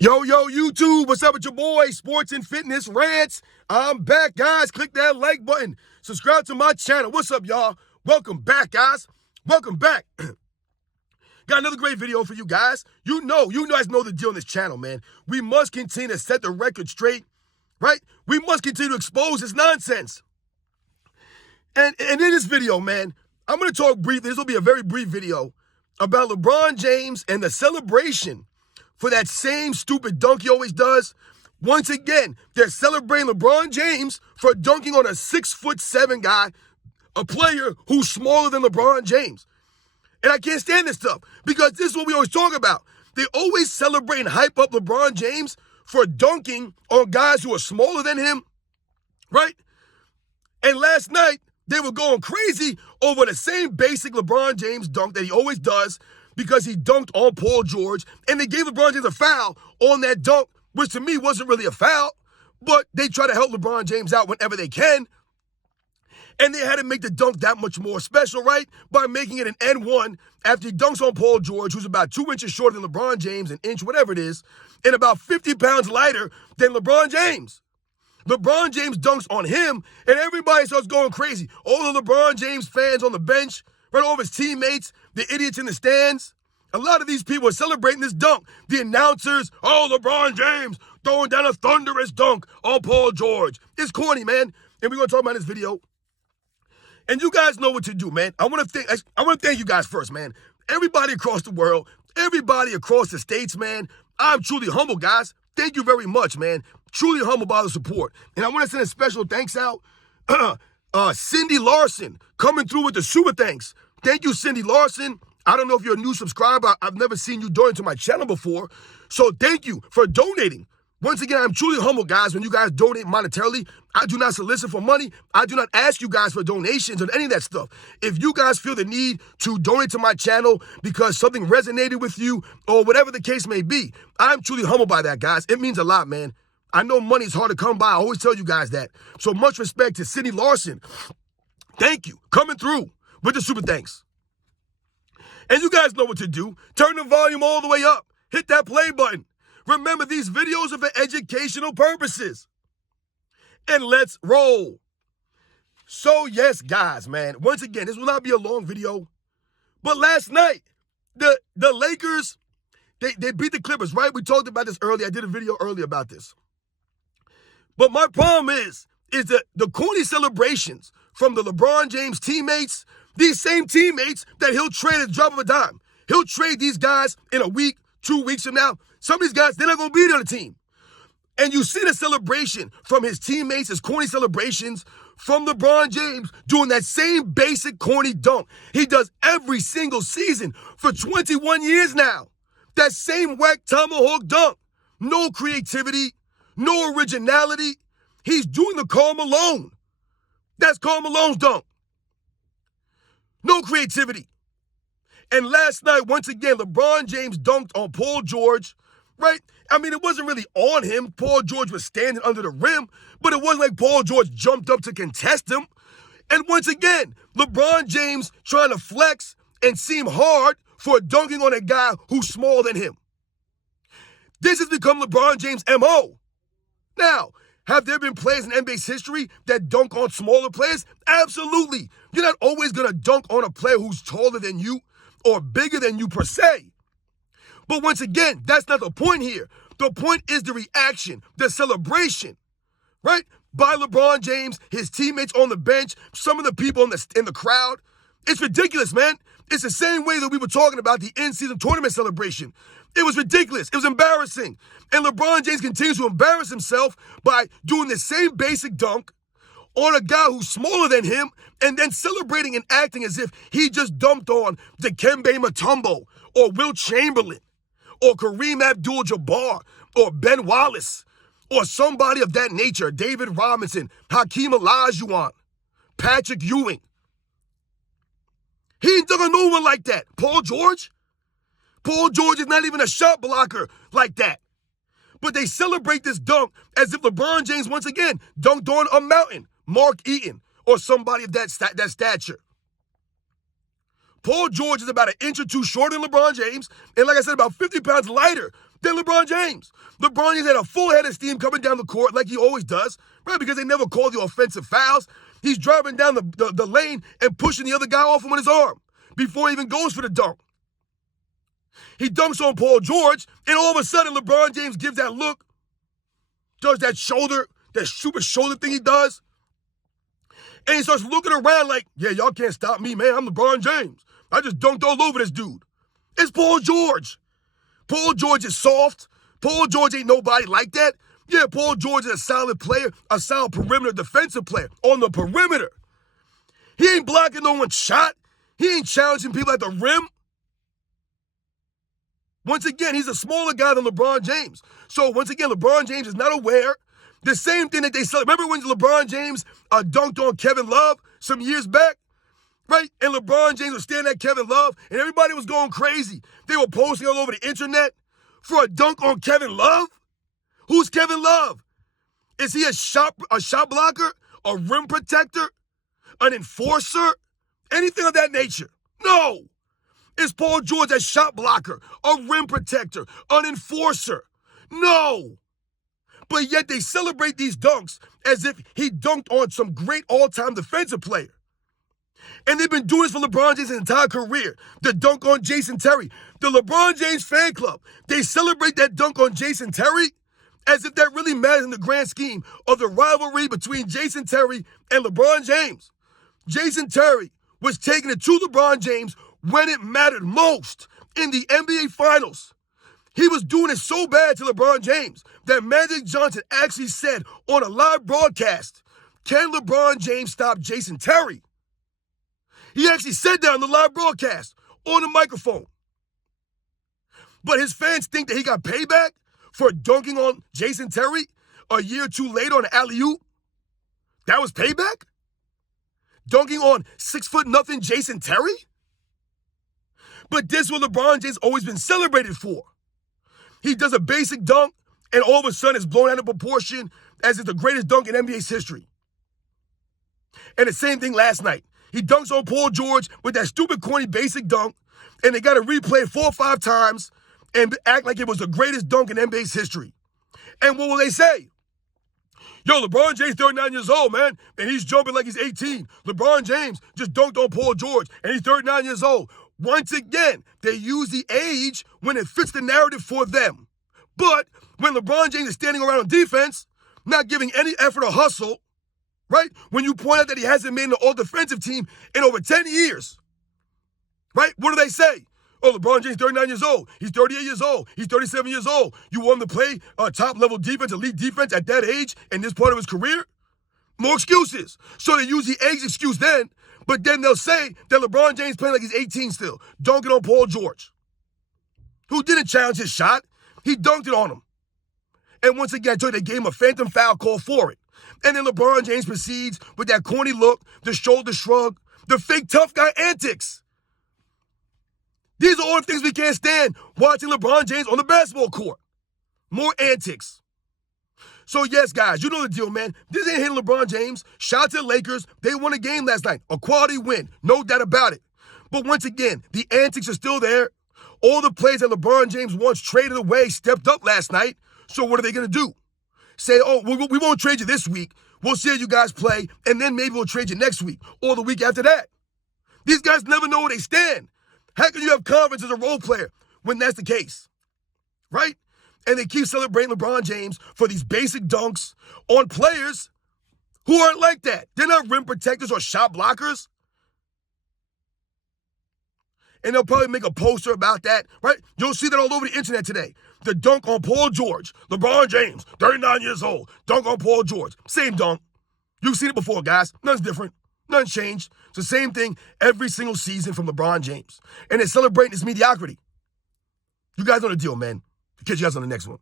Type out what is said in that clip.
Yo, YouTube, what's up with your boy, Sports and Fitness Rants? I'm back, guys. Click that like button. Subscribe to my channel. What's up, y'all? Welcome back, guys. Welcome back. Got another great video for you guys. You guys know the deal on this channel, man. We must continue to set the record straight, right? We must continue to expose this nonsense. And in this video, man, I'm going to talk briefly. This will be a very brief video about LeBron James and the celebration for that same stupid dunk he always does. Once again, they're celebrating LeBron James for dunking on a 6'7" guy, a player who's smaller than LeBron James. And I can't stand this stuff because this is what we always talk about. They always celebrate and hype up LeBron James for dunking on guys who are smaller than him, right? And last night, they were going crazy over the same basic LeBron James dunk that he always does because he dunked on Paul George, and they gave LeBron James a foul on that dunk, which to me wasn't really a foul, but they try to help LeBron James out whenever they can. And they had to make the dunk that much more special, right? By making it an N1 after he dunks on Paul George, who's about 2 inches shorter than LeBron James, an inch, whatever it is, and about 50 pounds lighter than LeBron James. LeBron James dunks on him, and everybody starts going crazy. All the LeBron James fans on the bench, right, all of his teammates, the idiots in the stands. A lot of these people are celebrating this dunk. The announcers, oh, LeBron James throwing down a thunderous dunk on Paul George. It's corny, man. And we're going to talk about this video. And you guys know what to do, man. I want to thank you guys first, man. Everybody across the world, everybody across the states, man. I'm truly humble, guys. Thank you very much, man. Truly humbled by the support. And I want to send a special thanks out. Cindy Larson coming through with the super thanks. Thank you, Cindy Larson. I don't know if you're a new subscriber. I've never seen you donate to my channel before. So thank you for donating. Once again, I'm truly humble, guys. When you guys donate monetarily, I do not solicit for money. I do not ask you guys for donations or any of that stuff. If you guys feel the need to donate to my channel because something resonated with you or whatever the case may be, I'm truly humbled by that, guys. It means a lot, man. I know money is hard to come by. I always tell you guys that. So much respect to Cindy Larson. Thank you. Coming through with the super thanks. And you guys know what to do. Turn the volume all the way up. Hit that play button. Remember, these videos are for educational purposes. And let's roll. So, yes, guys, man. Once again, this will not be a long video. But last night, the Lakers, they beat the Clippers, right? We talked about this earlier. I did a video earlier about this. But my problem is that the corny celebrations from the LeBron James teammates, these same teammates that he'll trade at the drop of a dime. He'll trade these guys in a week, 2 weeks from now. Some of these guys, they're not going to be on the team. And you see the celebration from his teammates, his corny celebrations from LeBron James doing that same basic corny dunk he does every single season for 21 years now. That same whack tomahawk dunk. No creativity, no originality. He's doing the Karl Malone. That's Karl Malone's dunk. No creativity. And last night, once again, LeBron James dunked on Paul George, right? I mean, it wasn't really on him. Paul George was standing under the rim, but it wasn't like Paul George jumped up to contest him. And once again, LeBron James trying to flex and seem hard for dunking on a guy who's smaller than him. This has become LeBron James' MO. Now, have there been players in NBA's history that dunk on smaller players? Absolutely. You're not always going to dunk on a player who's taller than you or bigger than you per se. But once again, that's not the point here. The point is the reaction, the celebration, right? By LeBron James, his teammates on the bench, some of the people in the crowd. It's ridiculous, man. It's the same way that we were talking about the in-season tournament celebration. It was ridiculous. It was embarrassing. And LeBron James continues to embarrass himself by doing the same basic dunk on a guy who's smaller than him and then celebrating and acting as if he just dumped on Dikembe Mutombo or Wilt Chamberlain or Kareem Abdul-Jabbar or Ben Wallace or somebody of that nature, David Robinson, Hakeem Olajuwon, Patrick Ewing. He ain't done on no one like that. Paul George? Paul George is not even a shot blocker like that. But they celebrate this dunk as if LeBron James, once again, dunked on a mountain, Mark Eaton, or somebody of that stature. Paul George is about an inch or two shorter than LeBron James, and like I said, about 50 pounds lighter than LeBron James. LeBron James had a full head of steam coming down the court like he always does, right? Because they never call the offensive fouls. He's driving down the lane and pushing the other guy off him with his arm before he even goes for the dunk. He dunks on Paul George, and all of a sudden LeBron James gives that look, does that shoulder, that super shoulder thing he does, and he starts looking around like, yeah, y'all can't stop me, man. I'm LeBron James. I just dunked all over this dude. It's Paul George. Paul George is soft. Paul George ain't nobody like that. Yeah, Paul George is a solid player, a solid perimeter defensive player on the perimeter. He ain't blocking no one's shot. He ain't challenging people at the rim. Once again, he's a smaller guy than LeBron James. So once again, LeBron James is not aware. The same thing that they said. Remember when LeBron James dunked on Kevin Love some years back? Right? And LeBron James was standing at Kevin Love, and everybody was going crazy. They were posting all over the internet for a dunk on Kevin Love. Who's Kevin Love? Is he a shot blocker, a rim protector, an enforcer, anything of that nature? No. Is Paul George a shot blocker, a rim protector, an enforcer? No. But yet they celebrate these dunks as if he dunked on some great all-time defensive player. And they've been doing this for LeBron James' entire career. The dunk on Jason Terry. The LeBron James fan club, they celebrate that dunk on Jason Terry as if that really matters in the grand scheme of the rivalry between Jason Terry and LeBron James. Jason Terry was taking it to LeBron James when it mattered most in the NBA Finals. He was doing it so bad to LeBron James that Magic Johnson actually said on a live broadcast, can LeBron James stop Jason Terry? He actually said that on the live broadcast, on the microphone. But his fans think that he got payback for dunking on Jason Terry a year or two later on an alley-oop. That was payback? Dunking on 6'0" Jason Terry? But this is what LeBron James always been celebrated for. He does a basic dunk, and all of a sudden it's blown out of proportion as it's the greatest dunk in NBA's history. And the same thing last night. He dunks on Paul George with that stupid, corny, basic dunk, and they got to replay it 4 or 5 times and act like it was the greatest dunk in NBA's history. And what will they say? Yo, LeBron James, 39 years old, man, and he's jumping like he's 18. LeBron James just dunked on Paul George, and he's 39 years old. Once again, they use the age when it fits the narrative for them. But when LeBron James is standing around on defense, not giving any effort or hustle, right? When you point out that he hasn't made an all-defensive team in over 10 years, right? What do they say? Oh, LeBron James, 39 years old. He's 38 years old. He's 37 years old. You want him to play top-level defense, elite defense at that age in this part of his career? More excuses. So they use the age excuse then, but then they'll say that LeBron James playing like he's 18 still, dunking on Paul George, who didn't challenge his shot. He dunked it on him. And once again, I told you, they gave him a phantom foul call for it. And then LeBron James proceeds with that corny look, the shoulder shrug, the fake tough guy antics. These are all the things we can't stand watching LeBron James on the basketball court. More antics. So yes, guys, you know the deal, man. This ain't hitting LeBron James. Shout out to the Lakers. They won a game last night. A quality win. No doubt about it. But once again, the antics are still there. All the plays that LeBron James once traded away stepped up last night. So what are they going to do? Say, oh, we won't trade you this week. We'll see how you guys play, and then maybe we'll trade you next week or the week after that. These guys never know where they stand. How can you have confidence as a role player when that's the case? Right? And they keep celebrating LeBron James for these basic dunks on players who aren't like that. They're not rim protectors or shot blockers. And they'll probably make a poster about that, right? You'll see that all over the internet today. The dunk on Paul George. LeBron James, 39 years old. Dunk on Paul George. Same dunk. You've seen it before, guys. Nothing's different. Nothing's changed. It's the same thing every single season from LeBron James. And they're celebrating his mediocrity. You guys know the deal, man. Catch you guys on the next one.